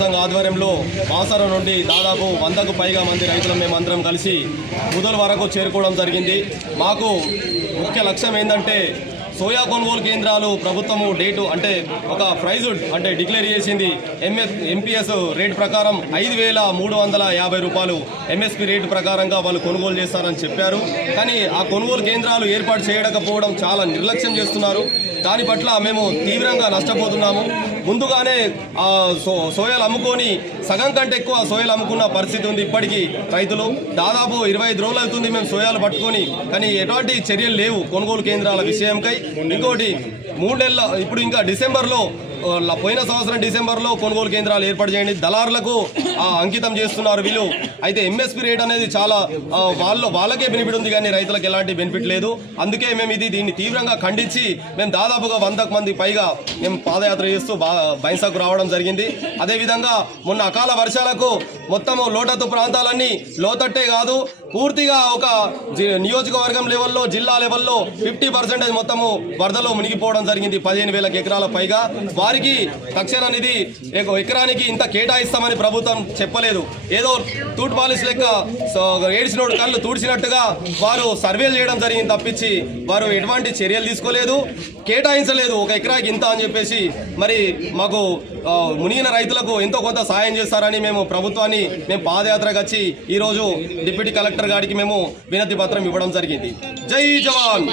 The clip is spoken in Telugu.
సంఘ ఆధ్వర్యంలో మాసరం నుండి దాదాపు వందకు పైగా మంది రైతులు మేమందరం కలిసి ముదల వరకు చేరుకోవడం జరిగింది. మాకు ముఖ్య లక్ష్యం ఏంటంటే సోయా కొనుగోలు కేంద్రాలు ప్రభుత్వము డేటు అంటే ఒక ప్రైజ్ అంటే డిక్లేర్ చేసింది. ఎంఎస్ ఎంపీఎస్ రేట్ ప్రకారం ఐదు వేల మూడు వందల యాభై రూపాయలు ఎంఎస్పి రేటు ప్రకారంగా వాళ్ళు కొనుగోలు చేస్తారని చెప్పారు. కానీ ఆ కొనుగోలు కేంద్రాలు ఏర్పాటు చేయకపోవడం చాలా నిర్లక్ష్యం చేస్తున్నారు. దాని పట్ల మేము తీవ్రంగా నష్టపోతున్నాము. ముందుగానే ఆ సో సోయాలు అమ్ముకొని సగం కంటే ఎక్కువ సోయాలు అమ్ముకున్న పరిస్థితి ఉంది ఇప్పటికీ రైతులు. దాదాపు ఇరవై ఐదు రోజులు అవుతుంది మేము సోయాలు పట్టుకొని. కానీ ఎటువంటి చర్యలు లేవు కొనుగోలు కేంద్రాల విషయంకై. ఇంకోటి మూడు నెలల ఇప్పుడు ఇంకా డిసెంబర్లో పోయిన సంవత్సరం డిసెంబర్లో కొనుగోలు కేంద్రాలు ఏర్పాటు చేయండి. దళారులకు అంకితం చేస్తున్నారు వీళ్ళు. అయితే ఎంఎస్పి రేట్ అనేది చాలా వాళ్ళ వాళ్ళకే బెనిఫిట్ ఉంది కానీ రైతులకు ఎలాంటి బెనిఫిట్ లేదు. అందుకే మేము ఇది దీన్ని తీవ్రంగా ఖండించి మేము దాదాపుగా వందకు మంది పైగా మేము పాదయాత్ర చేస్తూ బా బైన్సాకు రావడం జరిగింది. అదేవిధంగా మొన్న అకాల వర్షాలకు మొత్తము లోటత్తు ప్రాంతాలన్నీ లోతట్టే కాదు. పూర్తిగా ఒక జి- నియోజకవర్గం లెవెల్లో జిల్లా లెవెల్లో ఫిఫ్టీ పర్సెంటేజ్ మొత్తము వరదలో మునిగిపోవడం జరిగింది. పదిహేను వేల ఎకరాల పైగా. వారికి తక్షణ నిధి ఎకరానికి ఇంత కేటాయిస్తామని ప్రభుత్వం చెప్పలేదు. ఏదో తూట్ పాలిస్ లెక్క సో ఏడిసినోడు కళ్ళు తూడ్చినట్టుగా వారు సర్వేలు చేయడం జరిగింది తప్పించి వారు ఎటువంటి చర్యలు తీసుకోలేదు. కేటాయించలేదు. ఒక ఎకరాకి ఇంత అని చెప్పేసి మరి మాకు మునిగిన రైతులకు ఎంతో కొంత సాయం చేస్తారని మేము ప్రభుత్వాన్ని మేము పాదయాత్రకు వచ్చి ఈరోజు డిప్యూటీ కలెక్టర్ గారికి మేము వినతి పత్రం ఇవ్వడం జరిగింది. జై జవాన్!